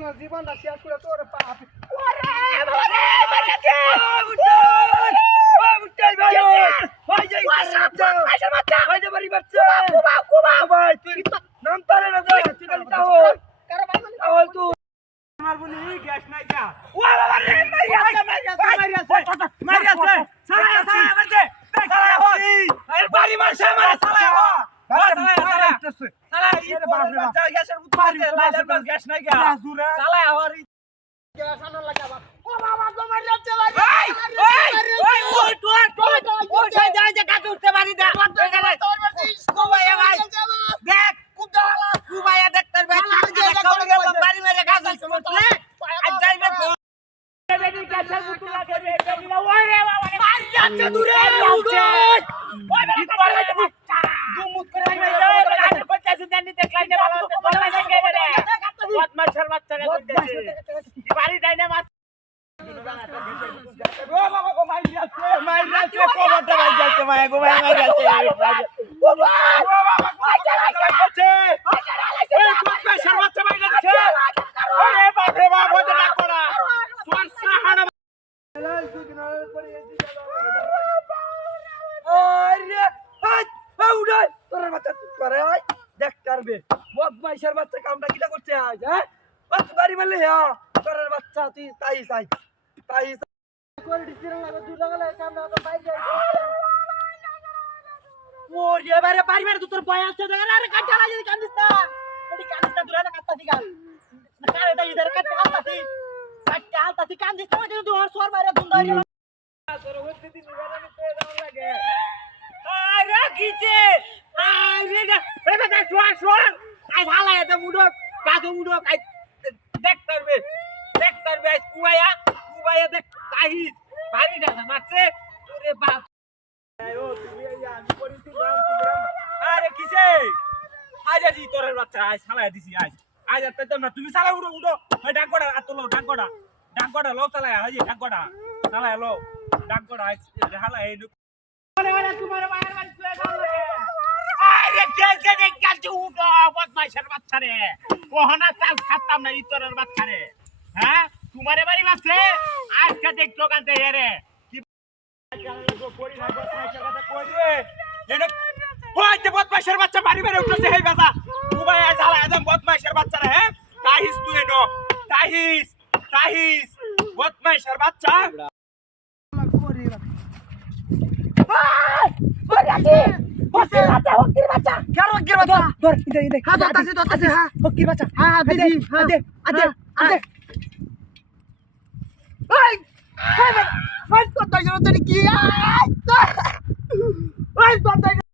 না জীবনটা শেষ করে তোর পাপ ওরে বাবা রে মারছে উঠুন ওই উঠই ভাই ওই যে আইসা বাচ্চা ওই যে বাড়ি বাচ্চা কুবা ভাই তুই নাম পারে না তুই খালি তাও কারো ভাই মানে তাও তুই আমার বলি গ্যাস নাই যা ও বাবা রে মারিয়াছে সারা মারছে সারা এর বাড়ি মারছে আমার সারা সারা এর বাচ্চা গ্যাসের উৎপাদন লাইলার বাস গ্যাস নাই গা সালা আর কেসানো লাগে আবার ও বাবা গো মার যাচ্ছে ভাই ওই ওই যাই যে কাজ উঠতে পারি দা তোর মারছিস কুবাইয়া ভাই দেখ কুদাওয়ালা কুবাইয়া দেখতে বাড়ি মেরে কাজ হইছে বুঝলে আজ যাইবে বেবি গ্যাসের বুতুল লাগে রে বেবি না ওই রে বাবা রে মার যাচ্ছে দূরে উঠে ওই বেটা দুমুত করে মেরে পঞ্চায়েত জানি দেখাই না ভালো বলা যায় রে বদমাশ বাচ্চারা কইতেছে বাড়ি যাই না মাছ ও বাবা গো মাই যাচ্ছে কোবটা মাই যাচ্ছে মায়া গো মাই যাচ্ছে ও বাবা করছে এই বদমাশ বাচ্চা মাই যাচ্ছে আরে বাপ রে বাপ ওটা ডাক করা তোর সাহানা আরে হাই উড়াই তোর বাচ্চা করে আয় দেখ করবে বদমাইশের বাচ্চা কামটা কিটা করছে আজ হ্যাঁ বাস বাড়ি মারলে হ্যাঁ তোর বাচ্চা তুই তাই করে ডিসিশন লাগে দুই লাগালে সামনে তো বাইক যাই ও এবারে বাড়ি মারে তোর ভয় আছে দেখ আরে কাটা লাগি কান্দিস না এডি কান্দিস না দূরে না কাটতা দিগাল না কারে দা ইদারে কাটতে হালতাছি কান্দিস না তুই ওর সর বাইরে দুন ধরে তোর হচ্ছে দিন নিবারণে তো দাও লাগে আরে কিছে আরে না এবে দেখ শোন আই ভালো এটা মুডো কাজু মুডো আই দেখ করবে আই কুবাইয়া দেখ তাহিস বাড়ি না মারছে ওরে বাপ ও তুমি আমি পরিস্থিতি রাম আরে কিছে আজ আজি তোরের বাচ্চা আজ সালায়া দিছি আজ তো না তুমি সালা উড়ো ওই ডাকগড়া আতলো ডাকগড়া লো সালায়া হাজি ডাকগড়া সালায়া লো ডাকগড়া আজ হালা এই মানে তোমার মায়ের বাড়ি চলে গেল আরে কেসে দেখ কাজু উঠো বদমাইশের বাচ্চা রে কোহনা চাল খাতাম না ইতরের বাচ্চা রে হ্যাঁ তোমারে বাড়ি আছে আজকে দেখ দোকান থেকে রে কি করি না বদমাইশের কথা কই রে এটা ওই যে বদমাইশের বাচ্চা বাড়ি মেরে উঠছে হেই বাজা দুবাই আলা একদম বদমাইশের বাচ্চা রে হ্যাঁ তাহিস তুই এনো তাহিস বদমাইশের বাচ্চা হকির বাচ্চা ধর ইদে হ্যাঁ ধরতাছি হ্যাঁ হকির বাচ্চা হ্যাঁ দিদি আদে ওই হাই কত জোরে কি